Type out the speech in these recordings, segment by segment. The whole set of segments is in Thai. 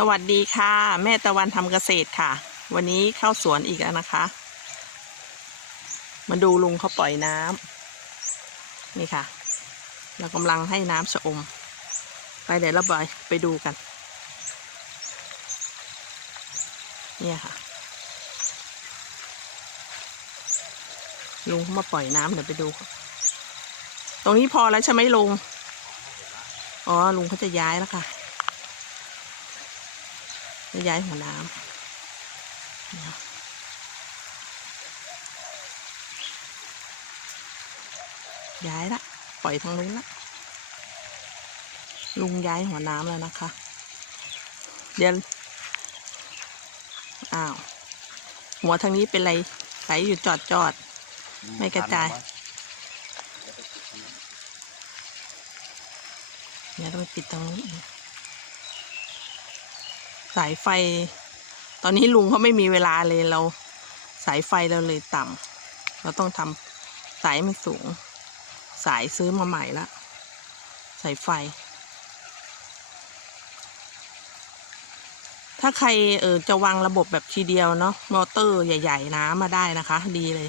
สวัสดีค่ะ แม่ตะวันทำเกษตรค่ะ วันนี้เข้าสวนอีกแล้วนะคะ มาดูลุงเขาปล่อยน้ำนี่ค่ะ เรากำลังให้น้ำชะอม ไปเดี๋ยวเราไปไปดูกัน เนี่ยค่ะ ลุงเขามาปล่อยน้ำเดี๋ยวไปดูตรงนี้พอแล้วใช่ไหมลุงอ๋อลุงเขาจะย้ายแล้วค่ะ จะย้ายหัวน้ำย้ายละ ปล่อยทางนู้นละลุงย้ายหัวน้ำแล้วนะคะ เดี๋ยว อ้าว หัวทางนี้เป็นไรไหลอยู่จอดจอด ไม่กระจาย เดี๋ยวเราไปปิดตรงนี้น สายไฟ ตอนนี้ลุงเขาไม่มีเวลาเลยเรา สายไฟเราเลยต่ำเราต้องทำสายมันสูง สายซื้อมาใหม่ละสายไฟ ถ้าใครเออจะวางระบบแบบทีเดียวเนาะมอเตอร์ใหญ่ ๆ น้ำมาได้นะคะ ดีเลย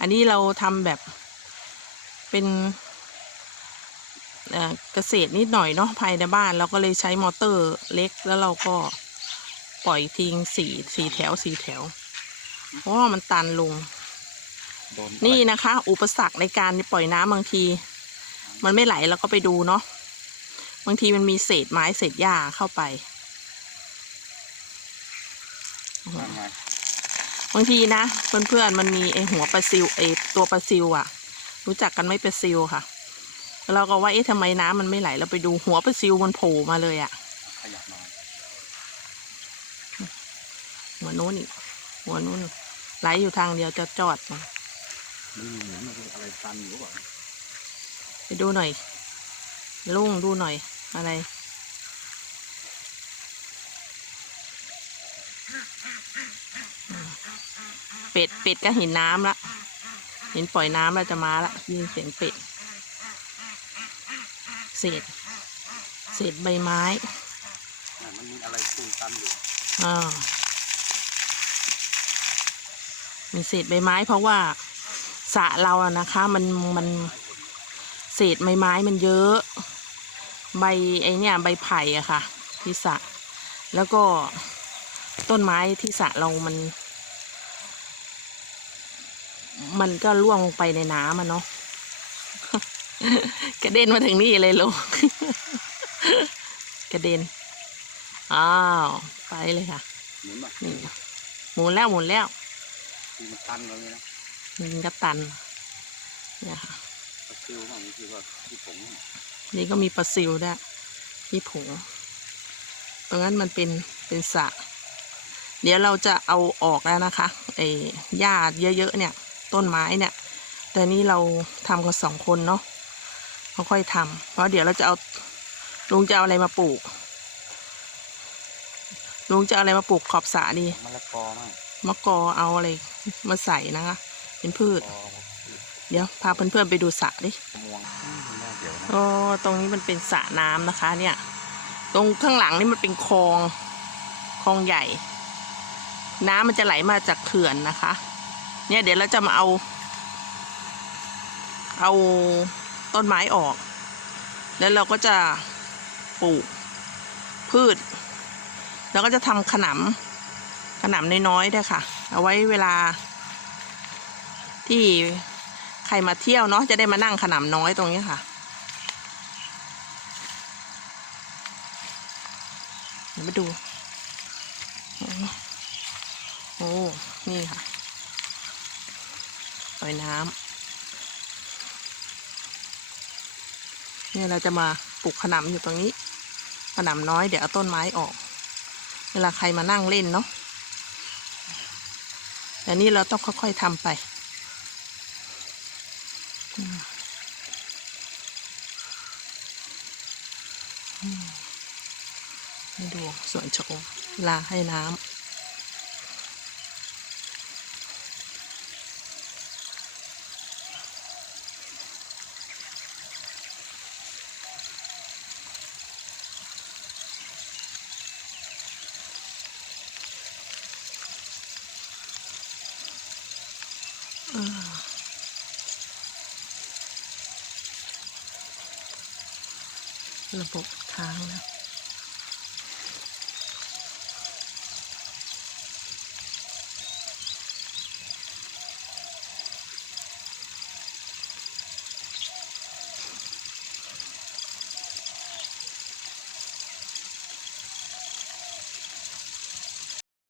อันนี้เราทำแบบเป็นเอ่อเกษตรนิดหน่อยเนาะภายในบ้านเราก็เลยใช้มอเตอร์เล็กแล้วเราก็ ปล่อยทิ้งสี่สี่แถวสี่แถวเพราะว่ามันตันลงโดนนี่นะคะ อุปสรรคในการปล่อยน้ำบางที มันไม่ไหลเราก็ไปดูเนาะบางทีมันมีเศษไม้เศษหญ้าเข้าไปทำไงบางทีนะเพื่อนๆมันมีไอหัวปลาซิวไอตัวปลาซิวอะรู้จักกันไหม่ปลาซิวค่ะแล้วเราก็ว่าเอ๊ะทำไมน้ำมันไม่ไหลเราไปดูหัวปลาซิวมันโผล่มาเลยอะขยับหน่อย หัวนู้นอีกหัวนู้นไหลอยู่ทางเดียวจะจอดมานี่เหมือนมันเป็นอะไรตันอยู่หรือเปล่าไปดูหน่อยลุงดูหน่อยอะไรเป็ดเป็ดก็เห็นน้ำละเห็นปล่อยน้ำแล้วจะมาละยินเสียงเป็ดเศษเศษใบไม้อะมันมีอะไรตูนตันอยู่อ่า มีเศษใบไม้ เพราะว่าสระเราอะนะคะ มันมันเศษใบไม้มันเยอะ ใบไอเนี่ยใบไผ่อะค่ะ ที่สระแล้วก็ต้นไม้ที่สระเรามัน มันก็ล่วงลงไปในน้ำอะเนาะกระเด็นมาถึงนี่เลยลูกกระเด็น อ้าว ไปเลยค่ะเหมือนแบบนี่หมุนแล้วหมุนแล้ว ที่มันตันเราเลยนะมันก็ตันเนี่ยค่ะตะคิวบ้างนี่คือว่าที่ผมนี่ก็มีปลาซิลด้วยที่ผงตรงนั้นมันเป็นเป็นสระเดี๋ยวเราจะเอาออกแล้วนะคะไอ้หญ้าเยอะๆเนี่ย ต้นไม้เนี่ย แต่นี่เราทำกันสองคนเนาะค่อยๆทำเพราะเดี๋ยวเราจะเอาลุงจะเอาอะไรมาปลูกลุงจะเอาอะไรมาปลูกขอบสระดีมะละกอมั่ง มะกอเอาอะไรมาใส่นะคะ เป็นพืชกอเดี๋ยวพาเพื่อนๆไปดูสระดิมะม่วงอืมน่าเดี๋ยวนะโอ้ตรงนี้มันเป็นสระน้ำนะคะ เนี่ย ตรงข้างหลังนี่มันเป็นคลองคลองใหญ่ น้ำมันจะไหลมาจากเขื่อนนะคะ เนี่ยเดี๋ยวเราจะมาเอา เอาต้นไม้ออก แล้วเราก็จะปลูกพืช แล้วก็จะทำขนำข นำน้อยๆด้วยค่ะ เอาไว้เวลา ที่ใครมาเที่ยวเนาะจะได้มานั่งขนำน้อยตรงนี้ค่ะเดี๋ยวมาดูโอ้โอ้ นี่ค่ะปล่อยน้ำเนี่ยเราจะมาปลูกขนำอยู่ตรงนี้ขนำน้อยเดี๋ยวเอาต้นไม้ออก เวลาใครมานั่งเล่นเนาะ แต่นี่เราต้องค่อยๆทำไป ให้ดูสวนชมลาให้น้ำ ระบบทางนะ